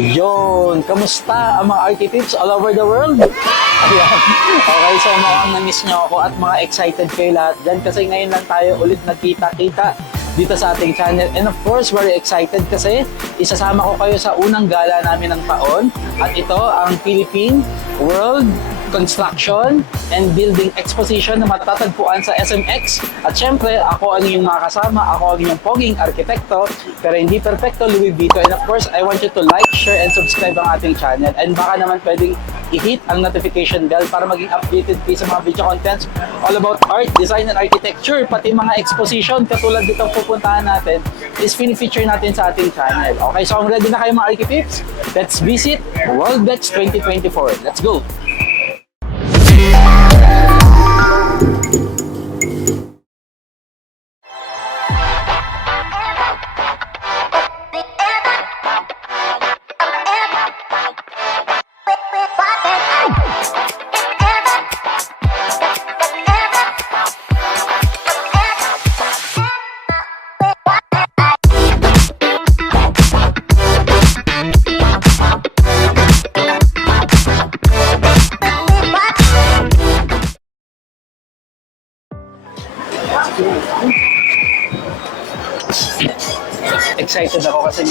Yun! Kamusta ang mga architects all over the world? Ayan. Okay, so mukhang na-miss nyo ako at mga excited kayo lahat dyan kasi ngayon lang tayo ulit nagkita-kita dito sa ating channel. And of course, very excited kasi isasama ko kayo sa unang gala namin ng taon at ito ang Philippine World Construction and Building Exposition na matatagpuan sa SMX. At syempre, ako ang inyong mga kasama, ako ang inyong poging arkitekto, pero hindi perfecto, Louis Vito. And of course, I want you to like, share, and subscribe ang ating channel. And baka naman pwedeng i-hit ang notification bell para maging updated kayo sa mga video contents all about art, design, and architecture. Pati mga exposition, katulad dito pupuntahan natin, is feature natin sa ating channel. Okay, so kung ready na kayo mga architects, let's visit Worldbex 2024. Let's go! Excited ako kasi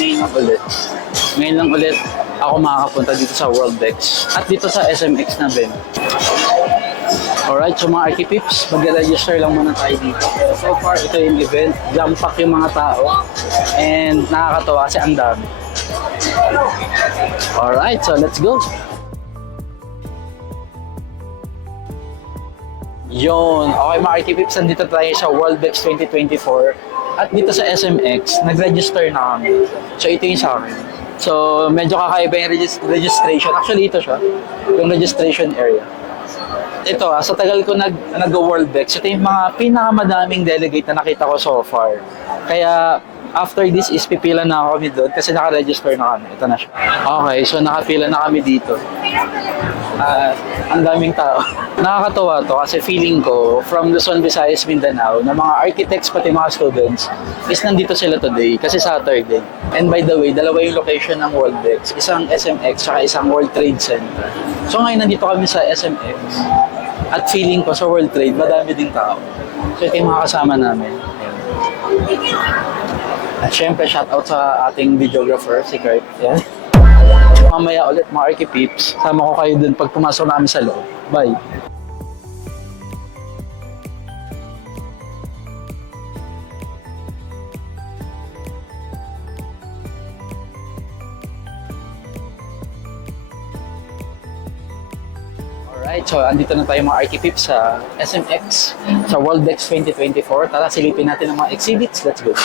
ngayon lang ulit ako makakapunta dito sa Worldbex at dito sa SMX na Ben. Alright, so mga archipips, mag-register lang muna tayo dito. So far, ito yung event, jam-pack yung mga tao and nakakatawa kasi ang dami. Alright, so let's go! Yun. Okay mga archipips, nandito tayo sa Worldbex 2024. At dito sa SMX, nag-register na kami. So ito yung sa akin. So medyo kakaiba yung registration. Actually ito siya, yung registration area. Ito sa tagal ko nag-Worldbex, ito yung mga pinakamadaming delegate na nakita ko so far. Kaya after this is pipila na kami doon kasi naka-register na kami. Ito na siya. Okay, so nakapila na kami dito. Ang daming tao. Nakakatawa to kasi feeling ko from Luzon, Visayas, Mindanao na mga architects pati mga students is nandito sila today kasi Saturday. And by the way, dalawa yung location ng Worldbex. Isang SMX saka isang World Trade Center. So ngayon nandito kami sa SMX at feeling ko sa World Trade madami ding tao. So ito yung mga kasama namin. At syempre shoutout sa ating videographer, si Kurt. Yan. Mamaya ulit mga archipips, sama ko kayo dun pag pumasok namin sa loob. Bye! Alright, so andito na tayo mga archipips sa SMX, sa Worldbex 2024. Tara, silipin natin ang mga exhibits. Let's go!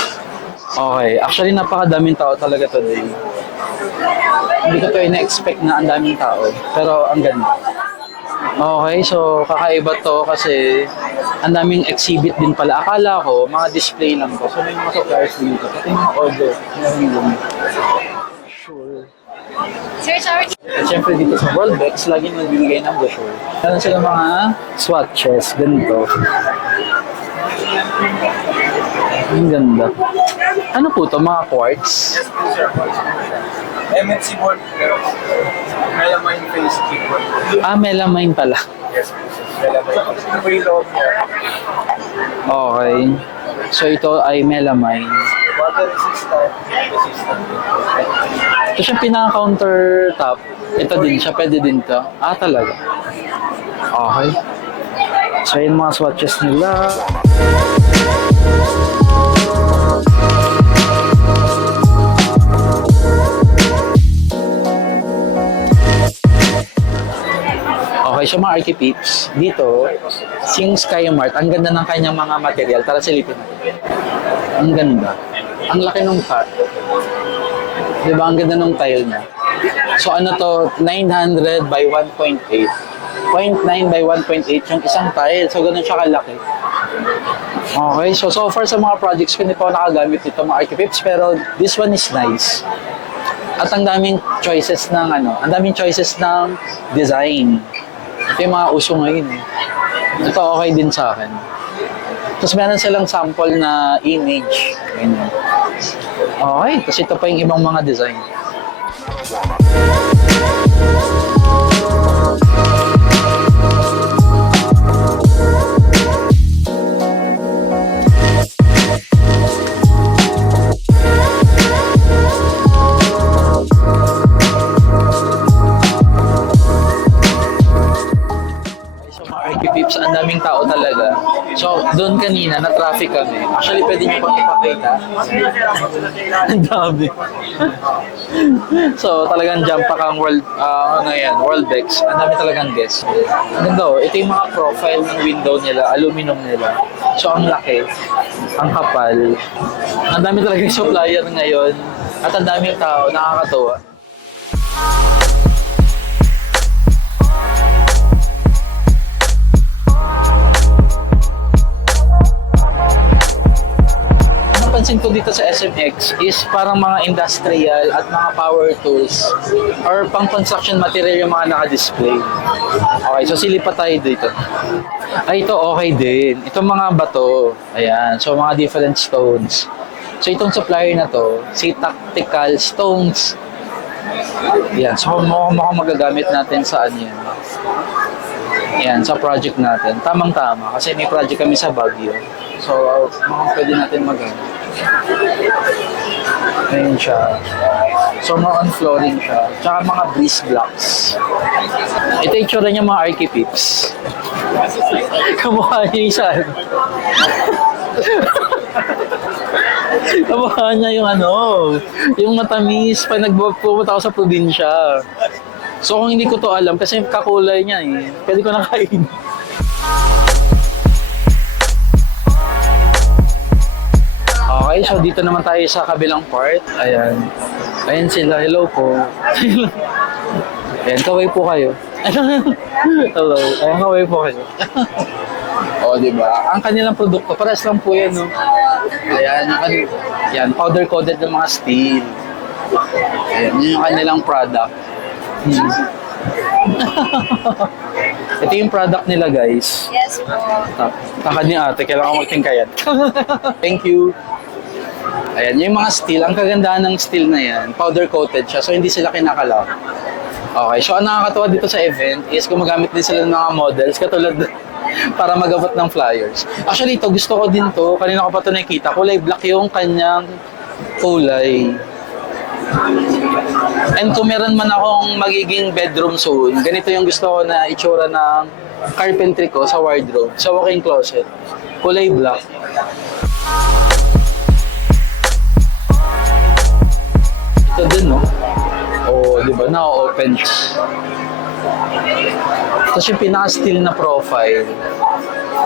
Okay, actually napakadaming tao talaga today. Hindi ko to na-expect na ang daming tao, pero ang ganda. Okay, so kakaiba to kasi ang daming exhibit din pala. Akala ko, mga display lang to. So may mga suppliers dito. Ito yung mga order. Sure. Sir, sorry. At syempre dito sa Worldbex, lagi nagbibigay ng brochure. Meron sila mga swatches, ganito. Ang ganda. Ano po to? Mga quartz? Yes, sir. MNC board, melamine face keyboard. Melamine pala. Yes, melamine. Ito po yung loob niya. Okay. So ito ay melamine. Water resistant. Ito siya pinaka-countertop. Ito din siya. Pwede din to. Talaga. Okay. So yun mga swatches nila. Okay, so mga archipips, dito, yung SkyMart, ang ganda ng kanyang mga material. Tara, silipin natin. Ang ganda. Ang laki ng cut. Diba, ang ganda ng tile niya. So ano to, 900 by 1.8. 0.9 by 1.8 yung isang tile. So ganun siya kalaki. Okay, so far sa mga projects ko, hindi pa ako nakagamit ito mga archipips, pero this one is nice. At ang daming choices ng design. Ito yung mga uso ngayon. Ito okay din sa akin. Tapos meron silang sample na image. Ganyan. Okay, tapos ito pa yung ibang mga design. So, doon kanina, na-traffic kami. Actually, pwede niyo pang ipakita. Ang dami. So, talagang jump pack ang Worldbex. Ang dami talagang guests. Ang ganda, oh. Ito yung mga profile ng window nila, aluminum nila. So, ang laki, ang kapal. Ang dami talagang supplier ngayon. At ang daming tao, nakakatuwa. Napansin ko dito sa SMX is parang mga industrial at mga power tools or pang construction material yung mga naka-display. Okay, so silipat tayo dito. Ay, ito okay din. Itong mga bato. Ayan, so mga different stones. So itong supplier na to, si Tactical Stones. Yan, so mukhang magagamit natin sa ano yan. Yan, sa project natin. Tamang-tama, kasi may project kami sa Baguio. So, mukhang pwede natin magamit. Ayan siya. So, more on flooring siya. Tsaka mga breeze blocks. Ito yung itsura niya mga Archipips. Kamukha niya yung saan. Kamukha niya yung yung matamis pa pumunta ako sa probinsya. So kung hindi ko to alam, kasi kakulay niya pwede ko na kain. Okay, so dito naman tayo sa kabilang part. Ayan. Ayan sila. Hello po. Ayan, kaway po kayo. Hello. Ayan, kaway po kayo. O, diba? Ang kanilang produkto, pares lang po yan, no? Ayan, yan, powder-coated ng mga steel. Ayan, yun yung kanilang product. Ito yung product nila, guys. Yes po. Takad ni ate, kailangan ko magtingkayat. Thank you. Ayan, yung mga steel, ang kagandahan ng steel na yan, powder-coated siya, so hindi sila kinakalak. Okay, so ang nakakatawa dito sa event is gumagamit din sila ng mga models, katulad para magabot ng flyers. Actually, ito, gusto ko din to. Kanina ko pa ito nakikita. Kulay black yung kanyang kulay. And kung meron man akong magiging bedroom soon, ganito yung gusto ko na itsura ng carpentry ko sa wardrobe, sa walk-in closet. Kulay black. Ito din, no? Oo, di ba? Na-open siya. Tapos yung pinaka-steel na profile,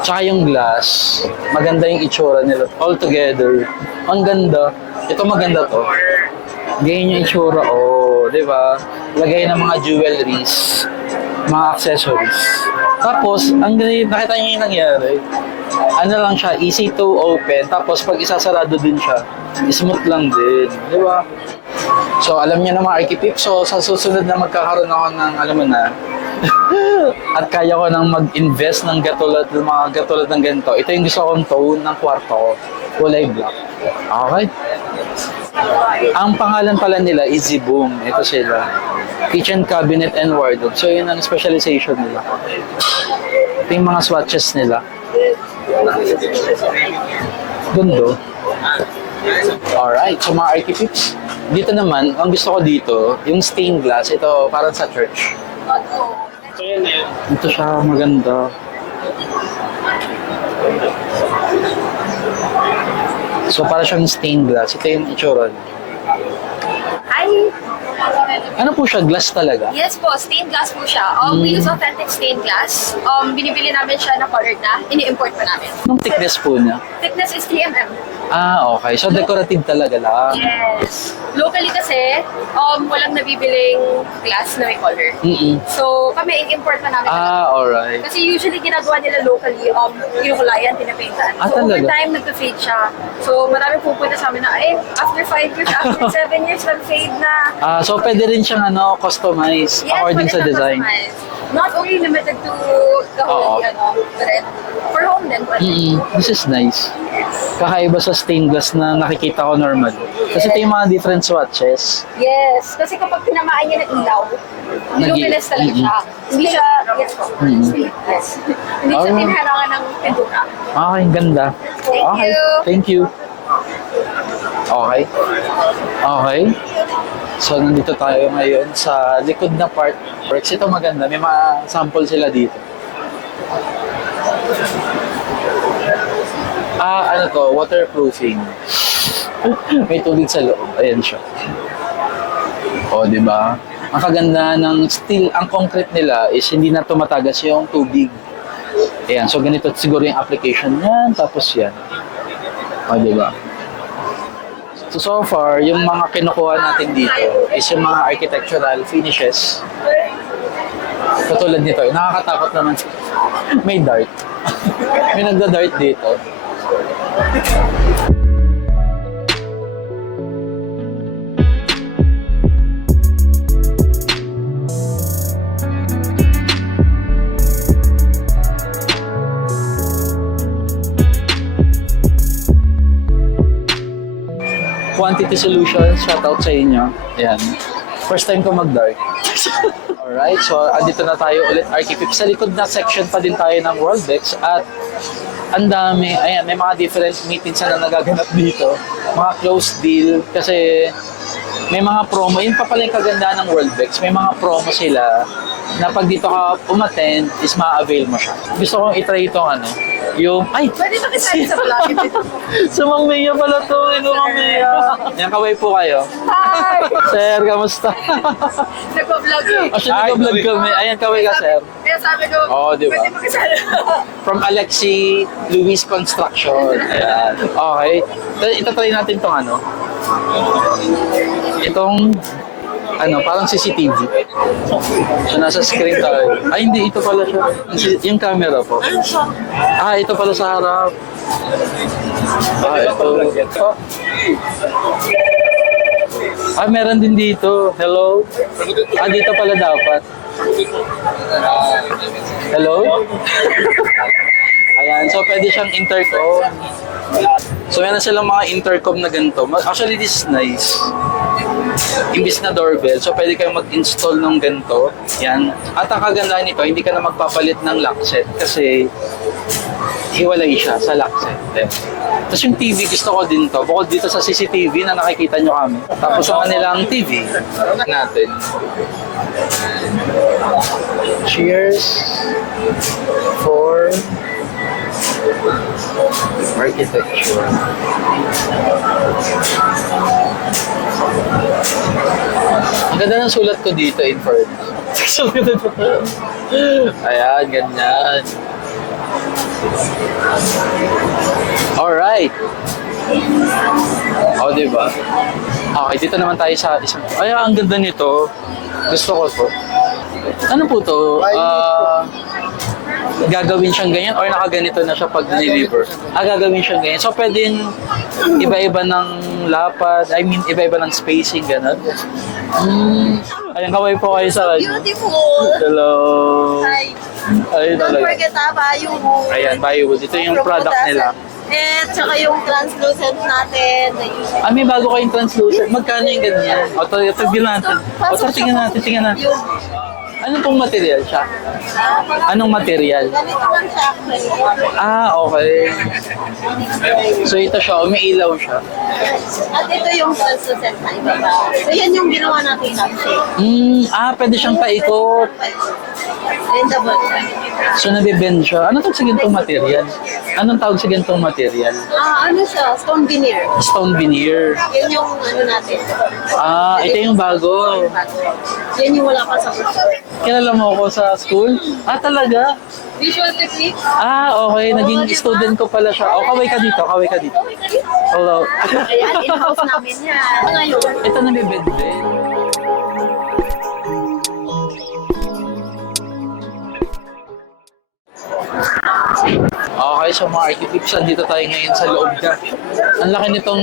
tsaka yung glass, maganda yung itsura nila. All together, ang ganda. Ito maganda to. Ganyan yung itsura, di ba? Lagay ng mga jewelries, mga accessories. Tapos, nakita niyo yung nangyari. Ano lang siya, easy to open. Tapos, pag isasarado din siya, smooth lang din. Di ba? So, alam niyo na mga Archipip. So, sa susunod na magkakaroon ako ng, alam mo na, at kaya ko nang mag-invest ng mga gatulad ng ganito. Ito yung gusto kong tone ng kwarto ko. Kulay black. Okay? Ang pangalan pala nila is Ziboom. Ito sila. Kitchen cabinet and wardrobe. So, yun ang specialization nila. Ito yung mga swatches nila. Gundo. Alright, so mga Archipips. Dito naman, ang gusto ko dito, yung stained glass. Ito, parang sa church. Ito siya, maganda. So, para siyang stained glass. Ito yung itsura. Ay, Ano po siya? Glass talaga? yes po, stained glass po siya. We use authentic stained glass. Binibili namin siya na colored na. Ini-import pa namin. Anong thickness po niya? Thickness is 3 mm. Ah, okay. So, decorative talaga lang. Yes. Locally kasi, walang nabibiling glass na may color. So, kami in-import pa namin. Ah, alright. Kasi usually ginagawa nila locally, kinukulayan, pinapaintan. Ah, So over talaga? time, nagpa-fade siya. So marami pupunta sa amin na, after 5 years, after 7 years, nag-fade na. Ah, so pwede rin siyang customize according pwede sa na design. customize. Not only limited to the Oo. whole, but then for home din. Pwede. This is nice. Kakaiba sa stained glass na nakikita ko normal. Kasi ito yung mga different swatches. Yes, kasi kapag tinamaan niya ng ilaw, luminous talaga siya. Hindi siya, yes po, yes. Hindi siya Oh. tinaharangan ng pintura. Okay, ang ganda. Thank Okay, you. thank you. Okay. Okay. So, nandito tayo ngayon sa likod na part. Works ito maganda. May mga sample sila dito. Ano to? Waterproofing. May tubig sa loob. Ayan siya. O, di ba? Ang kaganda ng steel, ang concrete nila is hindi na tumatagas yung tubig. Ayan, so ganito siguro yung application niyan, tapos yan. O, di ba? So far, yung mga kinukuha natin dito is yung mga architectural finishes. Katulad nito, nakakatakot naman. May dart. May nagda-dart dito. Quantity Solutions, shoutout sa inyo. Ayan. First time ko mag-dart. Alright, so andito na tayo ulit, Archipip. Sa likod na section pa din tayo ng Worldex at ang dami, ayan, may mga different meetings na nagaganap dito. Mga closed deal kasi may mga promo. Yun pa pala yung kagandaan ng Worldex. May mga promo sila na pag dito ka umattend is ma-avail mo siya. Gusto kong itry itong yung, Pwede ba kisali sa vlog? sa Mang Mia pala to, Mang Mia. Yan, kaway po kayo. Hi! Sir, kamusta? Nagpa-vlog eh. Actually, nag-vlog kami. Ayan, kaway ka, sir. Kaya sabi ko, Oo, di ba? pwede ba kisali? From Alexi Luis Construction. Ayan. Okay. Itatry natin itong Itong parang CCTV. So, nasa screen tayo. Hindi. Ito pala siya. Yung camera po. Ito pala sa harap. Ito. Meron din dito. Hello? Dito pala dapat. Hello? Ayan. So, pwede siyang intercom. So, meron silang mga intercom na ganito. Actually, this is nice. Imbis na doorbell, so pwede kayong mag-install ng ganito. Yan. At ang kagandahan nito, hindi ka na magpapalit ng lock set kasi hiwalay siya sa lock set. Tapos yung TV, gusto ko din to. Bukod dito sa CCTV na nakikita nyo kami. Tapos sa kanilang TV natin. Cheers for architecture. Ang ganda ng sulat ko dito, in fairness. Ayan, ganyan. Alright. Diba? Okay, dito naman tayo sa isang... ang ganda nito. Gusto ko to. Ano po to? Gagawin siyang ganyan or nakaganito na siya pag deliver? Gagawin siyang ganyan. So, pwedeng iba-iba ng lapad, iba-iba ng spacing, gano'n. Ayan, kaway po kayo sa Beautiful! Hello! Hi! Ayun Don't talaga. forget Biowood. Ayan, Biowood. Ito yung product nila. Tsaka yung translucent natin. May bago kayong translucent. Magkano yung ganyan? Tignan natin. Tingnan natin. Anong pong material siya? Anong material? Ganito lang siya actually. Okay. So ito siya, umiilaw siya. At ito yung translucent na iba. So yan yung ginawa natin lampshade. Pwede siyang paikot. And double. So nabibend siya. Anong tawag sa ganitong material? Anong tawag sa ganitong material? Ano siya? Stone veneer. Stone veneer. Yan yung natin. Ito yung bago. Yan yung wala pa sa kurso. Kilala mo ako sa school? Talaga? Visual technique. Okay. Naging student ko pala siya. Kaway ka dito. Hello. Ayan, in-house namin yan. Ngayon. Ito nabibend din. Okay, so mga architects, dito tayo ngayon sa loob na. Ang laki nitong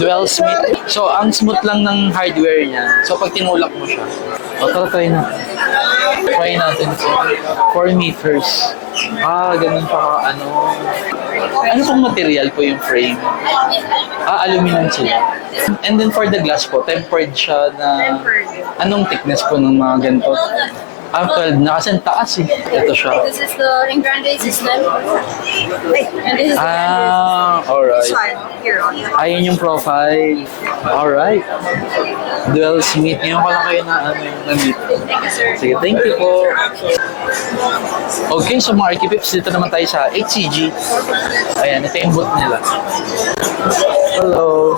dual smith. So, ang smooth lang ng hardware niya. So, pag tinulak mo siya. Try na. Try natin ito. 4 meters. Ganun pa Ano pong material po yung frame? Aluminum sila. And then for the glass po, tempered siya na... Anong thickness po ng mga ganito? 12 na kasi ang taas eh. Ito siya. This is the Engrande system. And this is the alright. this one here on the Ayun yung profile. Alright. Dual Smith. Ngayon ko lang kayo na nandito. Thank you, sir. Sige, thank you po. Okay, so mga Archipips, dito naman tayo sa HCG. Ayan, ito yung booth nila. Hello.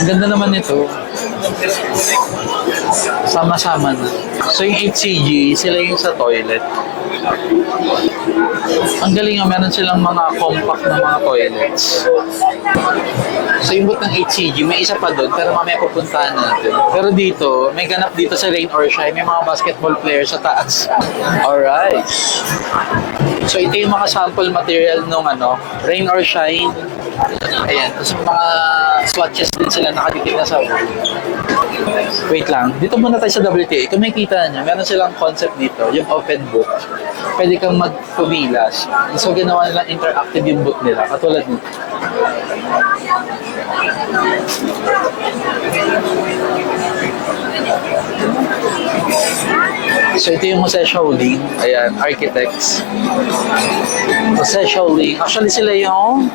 Ang ganda naman nito. Sama-sama na. So yung HCG, sila yung sa toilet. Ang galing nga, meron silang mga compact na mga toilets. So yung booth ng HCG, may isa pa doon, pero mamaya pupuntahan natin. Pero dito, may ganap dito sa Rain or Shine, may mga basketball players sa taas. Alright. So ito yung mga sample material nung Rain or Shine. Ayan, tapos mga swatches din sila nakadikit na sa wall. Wait lang, dito muna tayo sa WTA. Kung makikita nyo, meron silang concept dito, yung open book. Pwede kang magpumilas. So ginawa nilang interactive yung book nila, katulad nito. So ito yung Jose Shaolin, ayan, architects. Jose Shaolin, actually sila yung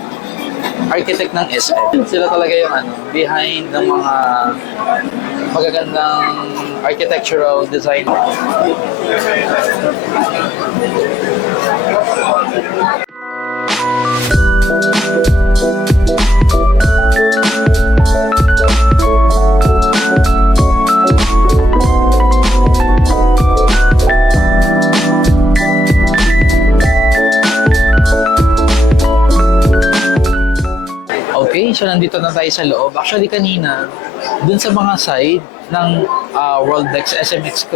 architect ng SM. Sila talaga yung behind ng mga magagandang architectural design. Okay, so nandito na tayo sa loob. Actually kanina, dun sa mga side ng Worldex SMX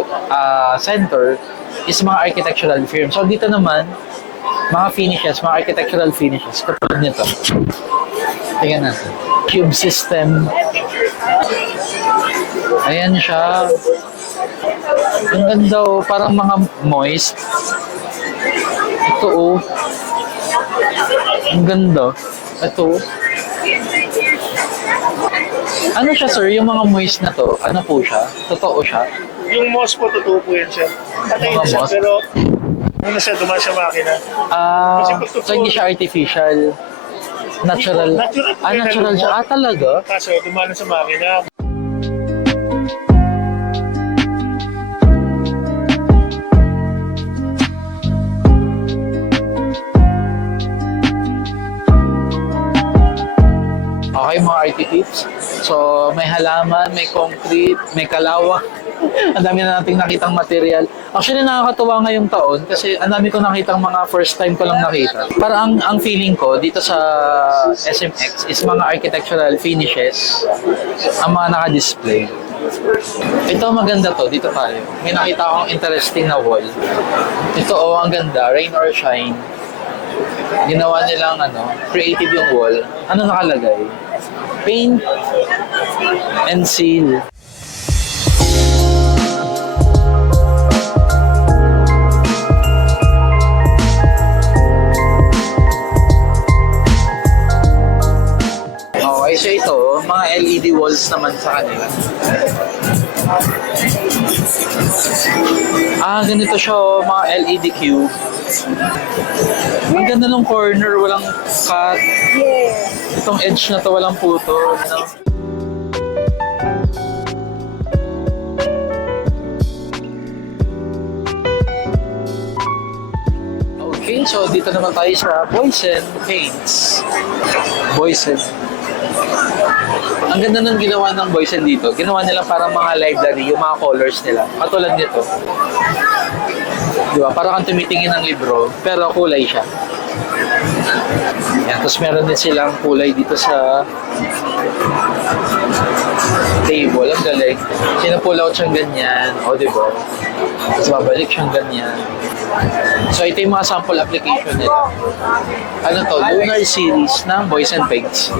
Center is mga architectural firm. So dito naman, mga finishes, mga architectural finishes. Katulad nito. Tingnan natin. Cube system. Ayan siya. Ang ganda oh, parang mga moist. Ito oh. Ang ganda. Ito. Ano siya sir, yung mga moist na to, ano po siya? Totoo siya? Yung moss po, totoo po yan siya. Patay Mga na siya, moss? pero muna siya dumaan sa makina. So hindi siya artificial? Natural? Natural po yan, Natural siya? Talaga? Kaso dumaan na sa makina. Okay mga architects. So may halaman, may concrete, may kalawang. Ang dami na nating nakitang material. Actually nakakatuwa ngayong taon kasi ang dami ko nakitang mga first time ko lang nakita. Para ang feeling ko dito sa SMX is mga architectural finishes ang mga naka-display. Ito maganda to, dito tayo. May nakita akong interesting na wall. Ito oh, ang ganda, Rain or Shine. Ginawa nilang creative yung wall. Ano nakalagay? Paint and seal. Okay, so ito, mga LED walls naman sa kanila. Ganito siya, mga LED cube. Ang ganda ng corner, walang cut. Yes. Itong edge na to, walang puto. Okay, so dito naman tayo sa Boysen Paints. Boysen. Ang ganda ng ginawa ng Boysen dito. Ginawa nila parang mga library, yung mga colors nila. Katulad nito. Diba? Parang kang tumitingin ng libro, pero kulay siya. Yan. Tapos meron din silang kulay dito sa table. Ang galing. Sinupull out siyang ganyan. O, diba? Tapos babalik siyang ganyan. So, ito yung mga sample application nila. Ano to? Lunar series ng Boysen Paints.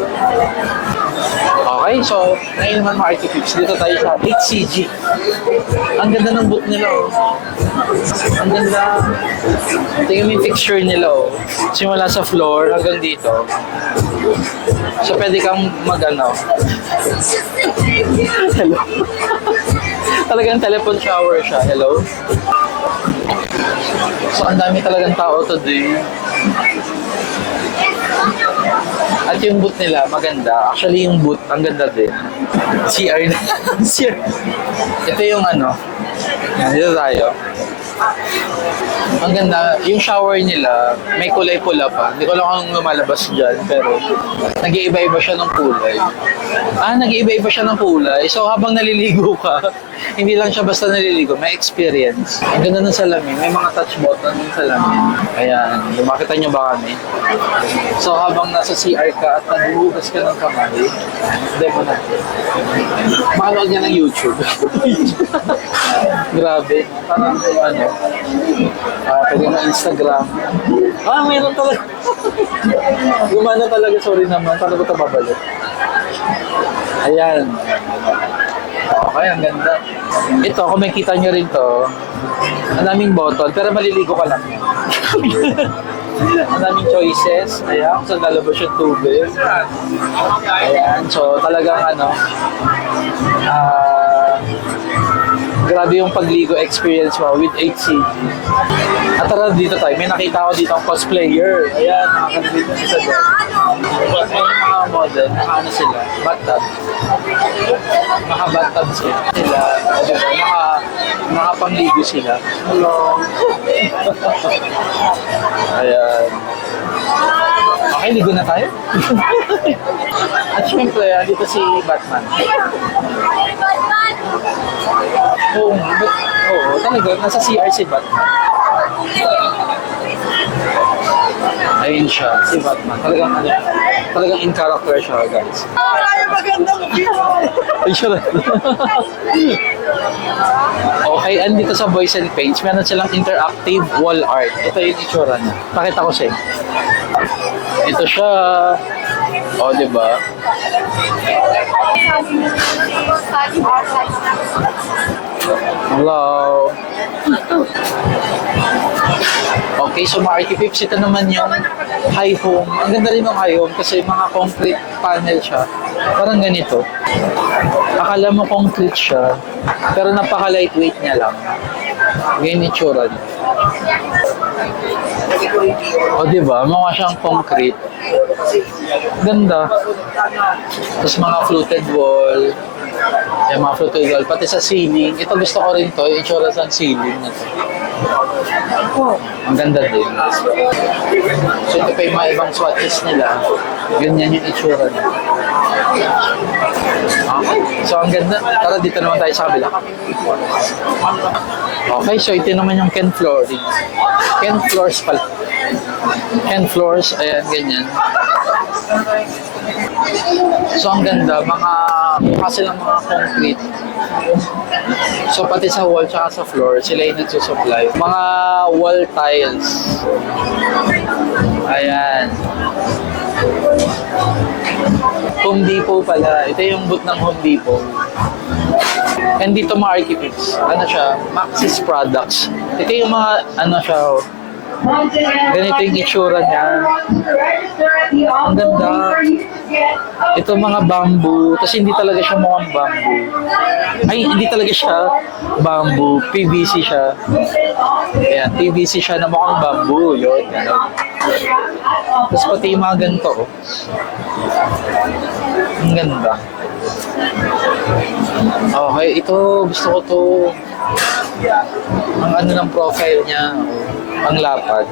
Okay, so ngayon naman mga architects, dito tayo sa HCG. Ang ganda ng book nila oh. Ang ganda. Tingnan mo yung picture nila oh. Simula sa floor hanggang dito. So pwede kang Hello. Talagang telephone shower siya. Hello. So ang dami talagang tao today. At yung boot nila, maganda. Actually, yung boot, ang ganda din. CR na. CR. Ito yung Yan, dito tayo. Ang ganda, yung shower nila, may kulay pula pa. Hindi ko alam kung lumalabas dyan, pero nag-iiba-iba siya ng kulay. Nag-iiba-iba siya ng kulay. So habang naliligo ka, hindi lang siya basta naliligo, may experience. Ang ganda ng salamin, may mga touch button ng salamin. Ayan, makita nyo ba kami? So habang nasa CR ka at naghuhugas ka ng kamay, demo natin. Manood niya ng YouTube. Grabe, parang ano, pwede na Instagram. Mayroon talaga. Gumana talaga, sorry naman. Paano ko ito babalik? Ayan. Okay, ang ganda. Ito, kung makita nyo rin to, ang daming bottle, pero maliligo ka lang. Ang daming choices. Ayan, kung saan lalabas yung tubig. Ayan, so talagang ano, grabe yung pagligo experience mo with HCG. At tara dito tayo, may nakita ko dito ang cosplayer. Ayan, nakakabit yung isa doon. Ayan yung mga model, ano sila, bathtub. Naka-bathtub sila. Nakapangligo sila. Hello. Ayan. Okay, ligo na tayo. At syempre, dito si Batman. Oo, talaga, nasa CR si Batman. Ayun siya, si Batman. Talagang in character siya, guys. Ay, siya. Okay, andito sa Boys and Paints, meron silang interactive wall art. Ito yung itsura niya. Pakita ko siya. Ito siya. O, diba? Hello. Okay, so mga artipips, ito naman yung high home. Ang ganda rin ng high home kasi mga concrete panel siya. Parang ganito. Akala mo concrete siya, pero napaka-lightweight niya lang. Ganyan yung itsura niya. O diba, mukha siyang concrete. Ganda. Tapos mga fluted wall. Yung mga fluted wall. Pati sa ceiling. Ito gusto ko rin to. Yung itsura sa ceiling na to. Ang ganda din. So ito pa yung mga ibang swatches nila. Ganyan yung itsura nila. Okay. So ang ganda. Tara dito naman tayo sa kabila. Okay, so ito naman yung Ken flooring. Ken floors pala. Ken floors, ayan, ganyan. So ang ganda, mukha silang mga concrete. So pati sa wall tsaka sa floor, sila yung nagsusupply. Mga wall tiles. Ayan. Home Depot pala. Ito yung booth ng Home Depot. And dito mga architects, ano siya, Maxis Products. Ito yung mga, ano siya, ganito yung itsura niya. Ang ganda. Ito mga bamboo, tapos hindi talaga siya mukhang bamboo. Ay, hindi talaga siya bamboo, PVC siya. Ayan, PVC siya na mukhang bamboo, yun, gano'n. Tapos pati yung mga ganito, oh. Ang ganda. Okay, ito, gusto ko to. Ang ano ng profile niya, ang lapad.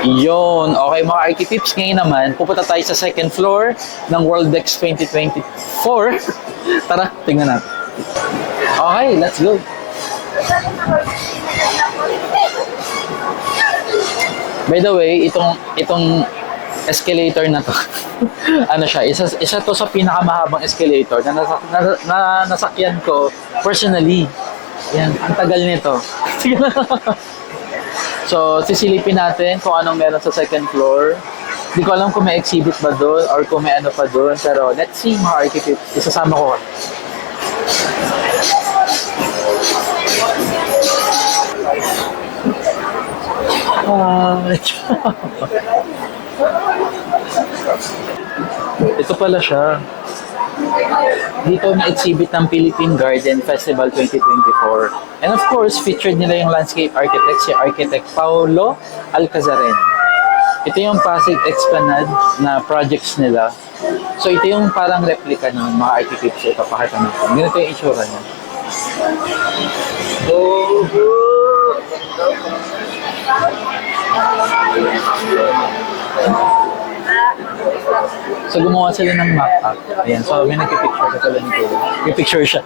Yun. Okay, mga architips, ngayon naman, pupunta tayo sa second floor ng Worldex 2024. Tara, tingnan natin. Okay, let's go. By the way, itong escalator na to, ano siya, isa to sa pinakamahabang escalator na nasakyan ko personally. Yan, ang tagal nito. So, sisilipin natin kung anong meron sa second floor. Hindi ko alam kung may exhibit ba doon or kung may ano pa doon. Pero let's see mga architect. Isasama ko. Ito pala siya. Dito na exhibit ng Philippine Garden Festival 2024. And of course, featured nila yung landscape architect, si Architect Paulo Alcazarin. Ito yung Pasig Esplanade na projects nila. So ito yung parang replica ng mga architects. Ito, pakita natin. Ganito yung itsura niya. So gumawa sila ng mock-up. Ayan, so may nagpipicture ka pala nito. May picture siya.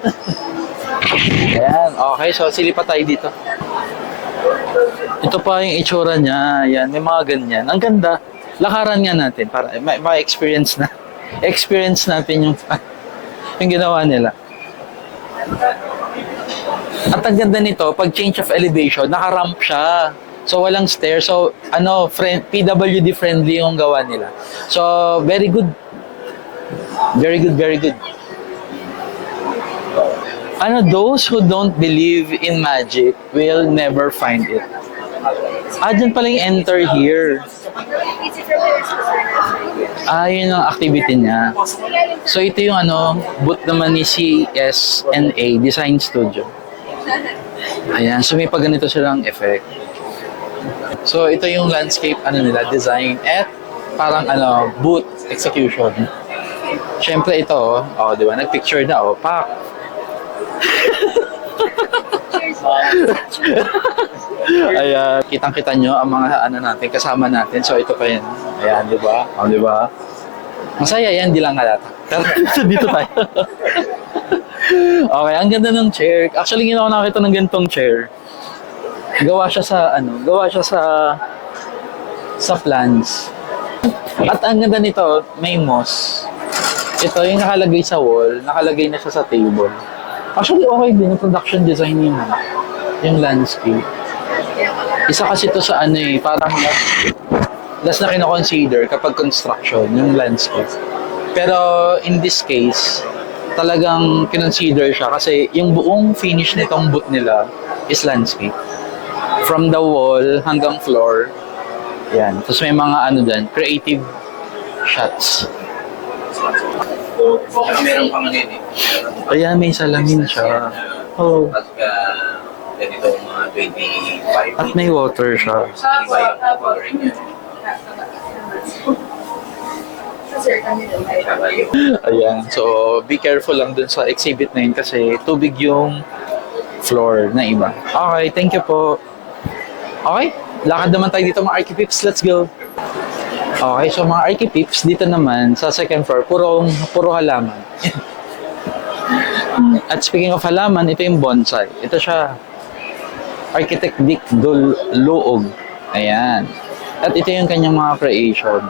Ayan, okay. So silipat tayo dito. Ito pa yung itsura niya. Ayan, may mga ganyan. Ang ganda. Lakaran nga natin para ma-experience na. Experience natin yung yung ginawa nila. At ang ganda nito, pag change of elevation, naka-ramp siya. So walang stair. So PWD friendly yung gawa nila. So very good. Very good, very good. Those who don't believe in magic will never find it. Dyan pala yung enter here. Yun ang activity niya. So ito yung booth naman ni CSNA Design Studio. Ayan, so may pag ganito silang effect. So ito yung landscape nila, design at parang booth execution. Siyempre ito, di ba, nagpicture na, pak. Ayan, kitang-kita nyo ang mga natin, kasama natin. So ito pa yan. Ayan, di ba? Di ba? Masaya yan, di lang halata. Pero dito tayo. Okay, ang ganda ng chair. Actually, ginawa na kita ng ganitong chair. Gawa siya sa plans. At ang ganda nito, may moss. Ito yung nakalagay sa wall, nakalagay na siya sa table. Actually, okay din yung production design niya. Yung landscape. Isa kasi ito sa parang last na kino-consider kapag construction, yung landscape. Pero in this case, talagang kinonsider siya kasi yung buong finish nitong booth nila is landscape. From the wall hanggang floor. Yan. Tapos may mga dyan, creative shots. Meron pang Ayan, may salamin siya. Oh. Ganito mga 25. At may water siya. Iba yung coloring niya. Ayan. So, be careful lang dun sa exhibit na yun kasi tubig yung floor na iba. Okay, thank you po. Okay, lakad naman tayo dito mga Archipips. Let's go. Okay, so mga Archipips, dito naman sa second floor, puro halaman. At speaking of halaman, ito yung bonsai. Ito siya. Architect Dick Loog. Ayan. At ito yung kanyang mga creation.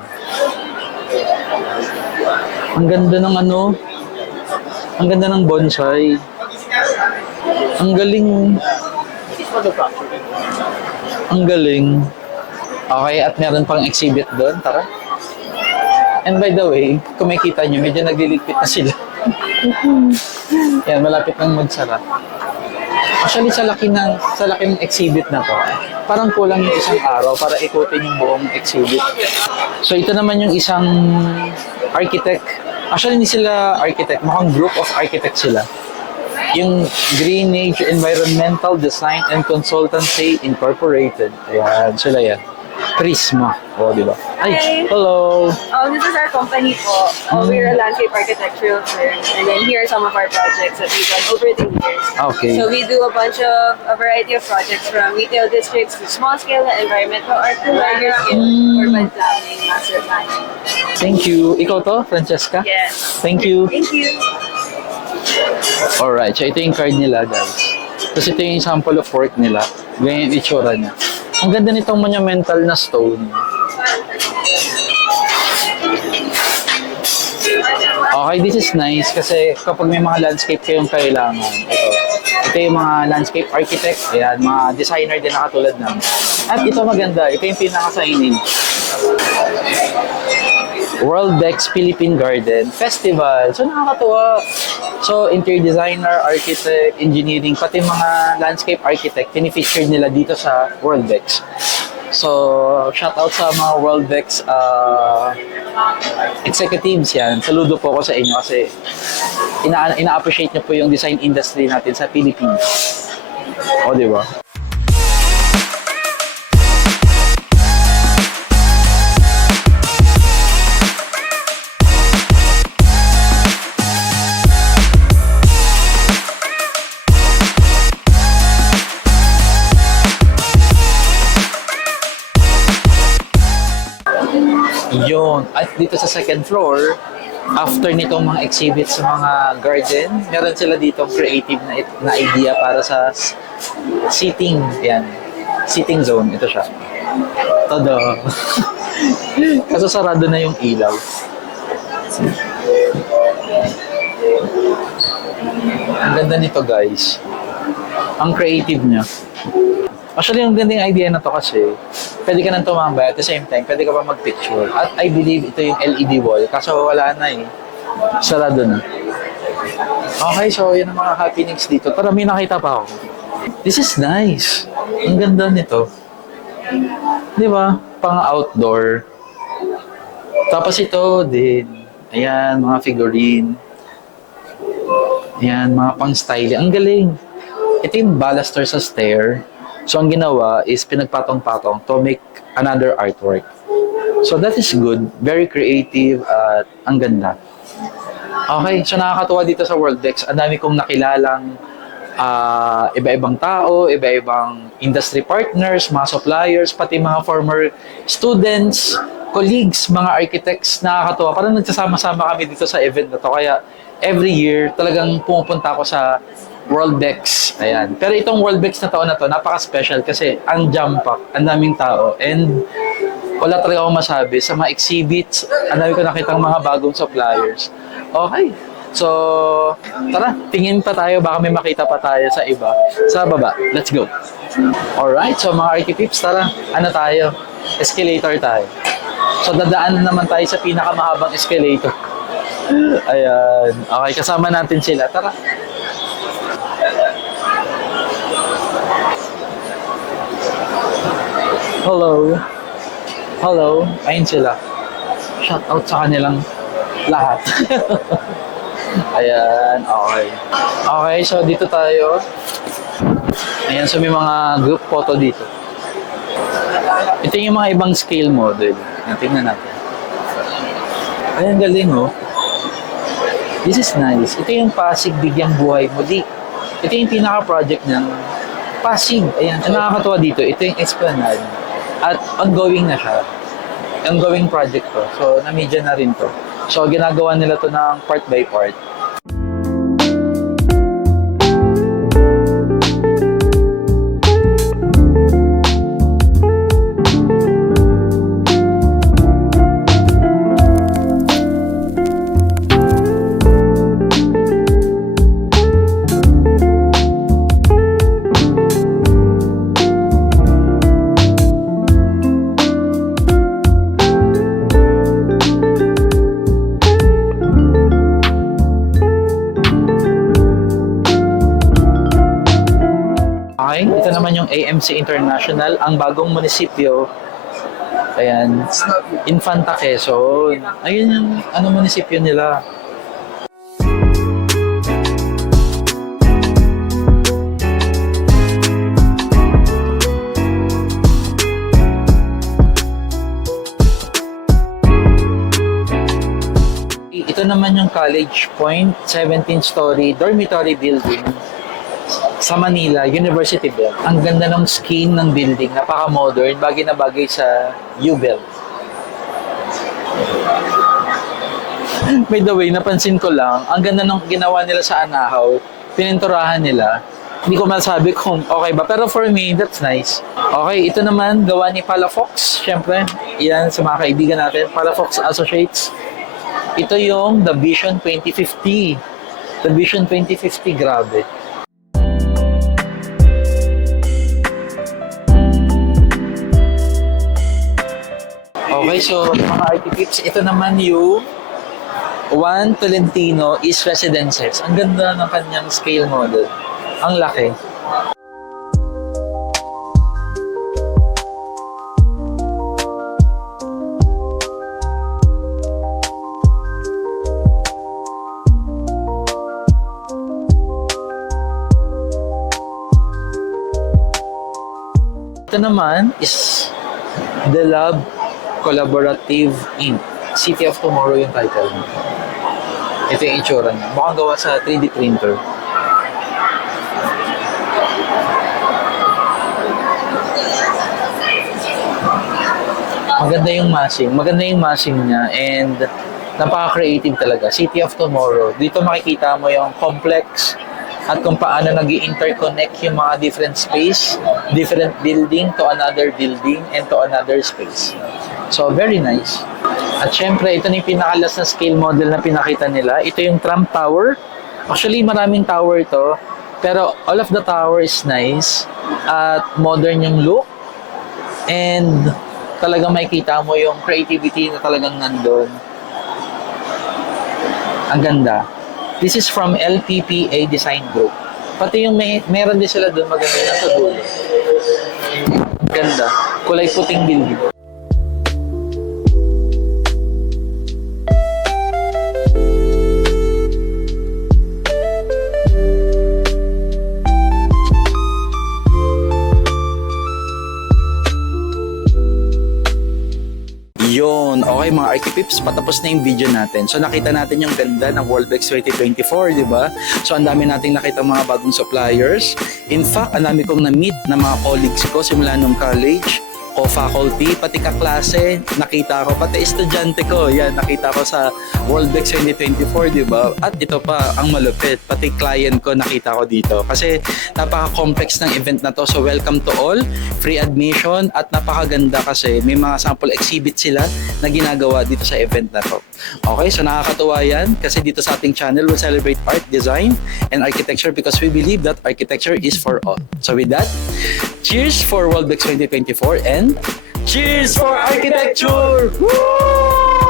Ang ganda ng ang ganda ng bonsai. Ang galing. Ang galing. Okay, at meron pang exhibit doon. Tara. And by the way, kung makikita nyo, medyo nagliligpit na sila. Yan, malapit nang magsara. Actually, sa laki ng exhibit na to, parang kulang yung isang araw para ikutin yung buong exhibit. So, ito naman yung isang architect. Actually, hindi sila architect. Mukhang group of architects sila. Yung Greenage Environmental Design and Consultancy Incorporated. Ayan, sila yan. Prisma. Di ba? Ay, hello. This is our company po. We're a landscape architectural firm. And then here are some of our projects that we've done over the years. Okay. So we do a variety of projects from retail districts to small scale and environmental art to larger scale urban planning, master planning. Thank you. Ikaw to, Francesca? Yes. Thank you. Thank you. Alright, so ito yung card nila, guys. Tapos ito yung sample of work nila. Ganyan yung itsura niya. Ang ganda nitong monumental na stone. Okay, this is nice kasi kapag may mga landscape kayong kailangan, ito yung mga landscape architect, ayan, mga designer din na katulad namin. At ito maganda, ito yung pinaka-signage. World Dex Philippine Garden Festival. So nakakatuwa. So interior designer, architect, engineering, pati mga landscape architect, pinifeatured nila dito sa World Dex. So shout out sa mga World Dex executives yan. Saludo po ako sa inyo kasi ina-appreciate nyo po yung design industry natin sa Philippines. O, di ba? zone. At dito sa second floor, after nitong mga exhibits sa mga garden, meron sila dito creative na idea para sa seating. Yan. Seating zone. Ito siya. Tada! Kaso sarado na yung ilaw. Ang ganda nito, guys. Ang creative niya. Actually, yung gandang idea na to kasi, pwede ka nang tumambay at the same time, pwede ka pa mag-picture. At I believe ito yung LED wall. Kaso wala na eh. Sarado na. Okay, so yun ang mga happenings dito. Tara, may nakita pa ako. This is nice. Ang ganda nito. Di ba? Pang outdoor. Tapos ito din. Ayan, mga figurine. Ayan, mga pang-style. Ang galing. Ito yung baluster sa stair. So, ang ginawa is pinagpatong-patong to make another artwork. So, that is good. Very creative at ang ganda. Okay, so nakakatuwa dito sa Worldex. Ang dami kong nakilalang iba-ibang tao, iba-ibang industry partners, mga suppliers, pati mga former students, colleagues, mga architects. Nakakatuwa. Parang nagsasama-sama kami dito sa event na to. Kaya, every year, talagang pumupunta ako sa Worldex. Ayan. Pero itong Worldex na taon na to, napaka-special kasi ang jam-pack, ang daming tao. And wala talaga akong masabi. Sa mga exhibits, ang dami ko nakitang mga bagong suppliers. Okay. So, tara, tingin pa tayo. Baka may makita pa tayo sa iba. Sa baba. Let's go. Alright. So, mga architects, tara. Ano tayo? Escalator tayo. So, dadaan naman tayo sa pinakamahabang escalator. Ayan. Okay, kasama natin sila. Tara. Hello. Hello. Ayun sila. Shout out sa kanilang lahat. Ayan. Okay. Okay, so dito tayo. Ayan, so may mga group photo dito. Ito yung mga ibang scale model. Ayan, tingnan natin. Ayan, galing oh. This is nice. Ito yung Pasig Bigyang Buhay Muli. Ito yung pinaka-project ng Pasig. Ayan, so nakakatuwa dito. Ito yung Esplanade. At ongoing na siya. Ongoing project to. So, na-media na rin to. So, ginagawa nila to ng part by part. Okay, ito naman yung AMC International, ang bagong munisipyo. Ayan, Infanta Quezon. Ayun yung munisipyo nila. Ito naman yung College Point, 17-story dormitory building sa Manila, University Belt. Ang ganda ng skin ng building, napaka-modern, bagay na bagay sa U-Belt. By the way, napansin ko lang, ang ganda ng ginawa nila sa Anahaw, pininturahan nila. Hindi ko masabi kung okay ba, pero for me, that's nice. Okay, ito naman, gawa ni Palafox. Siyempre, yan sa mga kaibigan natin, Palafox Associates. Ito yung The Vision 2050. The Vision 2050, grabe. Okay, so mga architects, ito naman yung Juan Tolentino East Residences. Ang ganda ng kanyang scale model. Ang laki. Ito naman is The Lab Collaborative Inc. City of Tomorrow yung title. Ito yung itsura niya. Mukhang gawa sa 3D printer. Maganda yung massing niya and napaka-creative talaga. City of Tomorrow. Dito makikita mo yung complex at kung paano nag-interconnect yung mga different space, different building to another building and to another space. So, very nice. At syempre, ito na yung pinaka-last na scale model na pinakita nila. Ito yung Trump Tower. Actually, maraming tower ito. Pero all of the tower is nice. At modern yung look. And talagang makikita mo yung creativity na talagang nandun. Ang ganda. This is from LPPA Design Group. Pati yung meron din sila doon maganda na sa dulo. Ganda. Kulay puting building. Yun. Okay mga Archipips, patapos na yung video natin. So nakita natin yung ganda ng Worldbex 2024, di ba? So ang dami nating nakita mga bagong suppliers. In fact, ang dami kong na-meet na mga colleagues ko simula nung college, co-faculty, pati kaklase, nakita ko, pati estudyante ko, yan, nakita ko sa Worldbex 2024, di ba? At ito pa, ang malupit, pati client ko nakita ko dito. Kasi napaka-complex ng event na to. So welcome to all, free admission, at napakaganda kasi may mga sample exhibit sila na ginagawa dito sa event na to. Okay, so nakakatuwa yan kasi dito sa ating channel, we'll celebrate art, design, and architecture because we believe that architecture is for all. So with that, cheers for Worldbex 2024 and cheers for architecture! Woo!